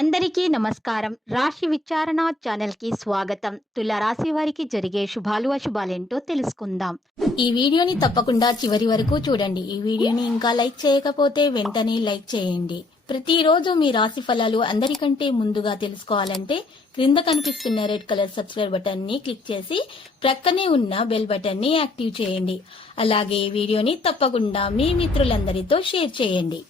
అందరికీ నమస్కారం. రాశి విచారణ ఛానల్‌కి స్వాగతం. తుల రాశి వారికి జరిగే శుభాలు, అశుభాలేంటో తెలుసుకుందాం. ఈ వీడియోని తప్పకుండా చివరి వరకు చూడండి. ఈ వీడియోని ఇంకా లైక్ చేయకపోతే వెంటనే లైక్ చేయండి. ప్రతిరోజు మీ రాశి ఫలాలు అందరికంటే ముందుగా తెలుసుకోవాలంటే క్రింద కనిపిస్తున్న రెడ్ కలర్ సబ్స్క్రైబ్ బటన్ ని క్లిక్ చేసి ప్రక్కనే ఉన్న బెల్ బటన్ ని యాక్టివ్ చేయండి. అలాగే వీడియోని తప్పకుండా మీ మిత్రులందరితో షేర్ చేయండి.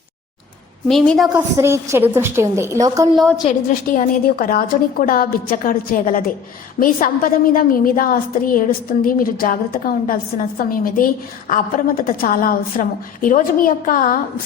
మీ మీద ఒక స్త్రీ చెడు దృష్టి ఉంది. లోకంలో చెడు దృష్టి అనేది ఒక రాజుని కూడా బిచ్చకాడు చేయగలది. మీ సంపద మీద మీ మీద ఆ స్త్రీ ఏడుస్తుంది. మీరు జాగ్రత్తగా ఉండాల్సిన సమయం ఇది. అప్రమత్తత చాలా అవసరము. ఈరోజు మీ యొక్క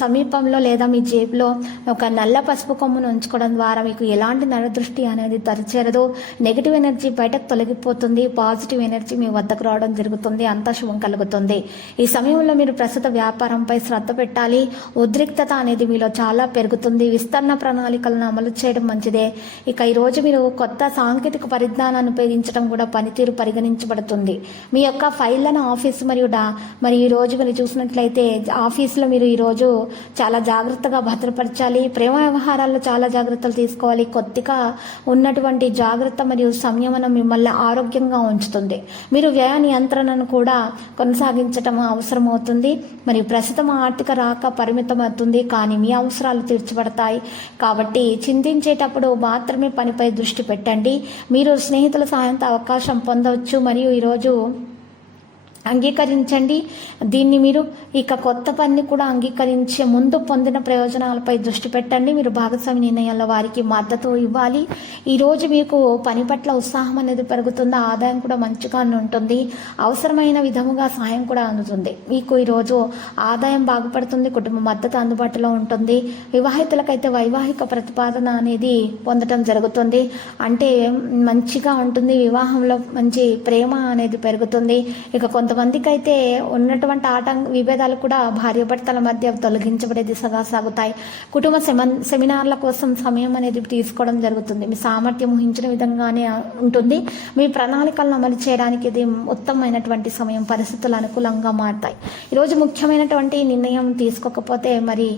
సమీపంలో లేదా మీ జేబులో ఒక నల్ల పసుపు కొమ్మును ఉంచుకోవడం ద్వారా మీకు ఎలాంటి నరదృష్టి అనేది తరిచేరదు. నెగిటివ్ ఎనర్జీ బయటకు తొలగిపోతుంది. పాజిటివ్ ఎనర్జీ మీ వద్దకు రావడం జరుగుతుంది. అంతా శుభం కలుగుతుంది. ఈ సమయంలో మీరు ప్రస్తుత వ్యాపారంపై శ్రద్ధ పెట్టాలి. ఉద్రిక్తత అనేది మీలో చాలా పెరుగుతుంది. విస్తరణ ప్రణాళికలను అమలు చేయడం మంచిదే. ఇక ఈరోజు మీరు కొత్త సాంకేతిక పరిజ్ఞానాన్ని ఉపయోగించడం కూడా పనితీరు పరిగణించబడుతుంది. మీ యొక్క ఫైళ్లను ఆఫీసు మరియు ఈరోజు మీరు చూసినట్లయితే ఆఫీసులో మీరు ఈరోజు చాలా జాగ్రత్తగా భద్రపరచాలి. ప్రేమ వ్యవహారాల్లో చాలా జాగ్రత్తలు తీసుకోవాలి. కొద్దిగా ఉన్నటువంటి జాగ్రత్త మరియు సంయమనం మిమ్మల్ని ఆరోగ్యంగా ఉంచుతుంది. మీరు వ్యయ నియంత్రణను కూడా కొనసాగించడం అవసరం అవుతుంది. మరియు ప్రస్తుతం ఆర్థిక రాక పరిమితం అవుతుంది, కానీ మీ అవసరాలు తీర్చబడతాయి. కాబట్టి చింతించేటప్పుడు మాత్రమే పనిపై దృష్టి పెట్టండి. మీరు స్నేహితుల సహాయంతో అవకాశం పొందవచ్చు మరియు ఈరోజు అంగీకరించండి. దీన్ని మీరు ఇక కొత్త పనిని కూడా అంగీకరించే ముందు పొందిన ప్రయోజనాలపై దృష్టి పెట్టండి. మీరు భాగస్వామి నిర్ణయాల్లో వారికి మద్దతు ఇవ్వాలి. ఈరోజు మీకు పని పట్ల ఉత్సాహం అనేది పెరుగుతుంది. ఆదాయం కూడా మంచిగా ఉంటుంది. అవసరమైన విధముగా సహాయం కూడా అందుతుంది. మీకు ఈరోజు ఆదాయం బాగుపడుతుంది. కుటుంబ మద్దతు అందుబాటులో ఉంటుంది. వివాహితులకైతే వైవాహిక ప్రతిపాదన అనేది పొందడం జరుగుతుంది. అంటే మంచిగా ఉంటుంది. వివాహంలో మంచి ప్రేమ అనేది పెరుగుతుంది. ఇక కొంతమందికి అయితే ఉన్నటువంటి విభేదాలు కూడా భార్యాభర్తల మధ్య తొలగించబడే దిశగా సాగుతాయి. కుటుంబ సెమినార్ల కోసం సమయం అనేది తీసుకోవడం జరుగుతుంది. మీ సామర్థ్యం ఊహించిన విధంగానే ఉంటుంది. మీ ప్రణాళికలను అమలు చేయడానికి ఇది ఉత్తమమైనటువంటి సమయం. పరిస్థితులు అనుకూలంగా మారుతాయి. ఈరోజు ముఖ్యమైనటువంటి నిర్ణయం తీసుకోకపోతే మరి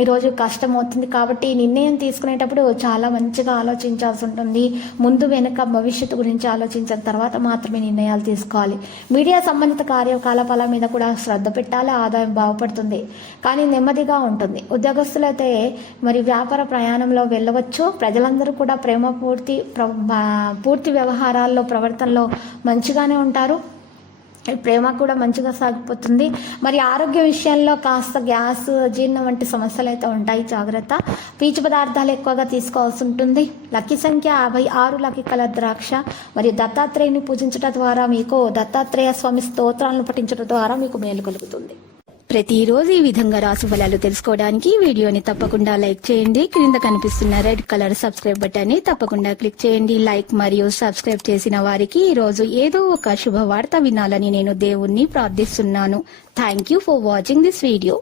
ఈరోజు కష్టం అవుతుంది. కాబట్టి నిర్ణయం తీసుకునేటప్పుడు చాలా మంచిగా ఆలోచించాల్సి ఉంటుంది. ముందు వెనుక భవిష్యత్తు గురించి ఆలోచించిన తర్వాత మాత్రమే నిర్ణయాలు తీసుకోవాలి. మీడియా సంబంధిత కార్యకలాపాల మీద కూడా శ్రద్ధ పెట్టాలి. ఆదాయం బాగుపడుతుంది, కానీ నెమ్మదిగా ఉంటుంది. ఉద్యోగస్తులైతే మరి వ్యాపార ప్రయాణంలో వెళ్ళవచ్చు. ప్రజలందరూ కూడా పూర్తి వ్యవహారాల్లో ప్రవర్తనలో మంచిగానే ఉంటారు. ప్రేమ కూడా మంచిగా సాగిపోతుంది. మరి ఆరోగ్య విషయంలో కాస్త గ్యాస్, జీర్ణం వంటి సమస్యలు అయితే ఉంటాయి. జాగ్రత్త. పీచు పదార్థాలు ఎక్కువగా తీసుకోవాల్సి ఉంటుంది. లక్కీ సంఖ్య 56. లక్కీ కలర్ ద్రాక్ష. మరియు దత్తాత్రేయుని పూజించడం ద్వారా మీకు దత్తాత్రేయ స్వామి స్తోత్రాలను పఠించడం ద్వారా మీకు మేలు కలుగుతుంది. ప్రతిరోజు ఈ విధంగా రాశి ఫలాలు తెలుసుకోవడానికి వీడియోని తప్పకుండా లైక్ చేయండి. క్రింద కనిపిస్తున్న రెడ్ కలర్ సబ్స్క్రైబ్ బటన్ ని తప్పకుండా క్లిక్ చేయండి. లైక్ మరియు సబ్స్క్రైబ్ చేసిన వారికి ఈ రోజు ఏదో ఒక శుభవార్త వినాలని నేను దేవుణ్ణి ప్రార్థిస్తున్నాను. Thank you for watching this video.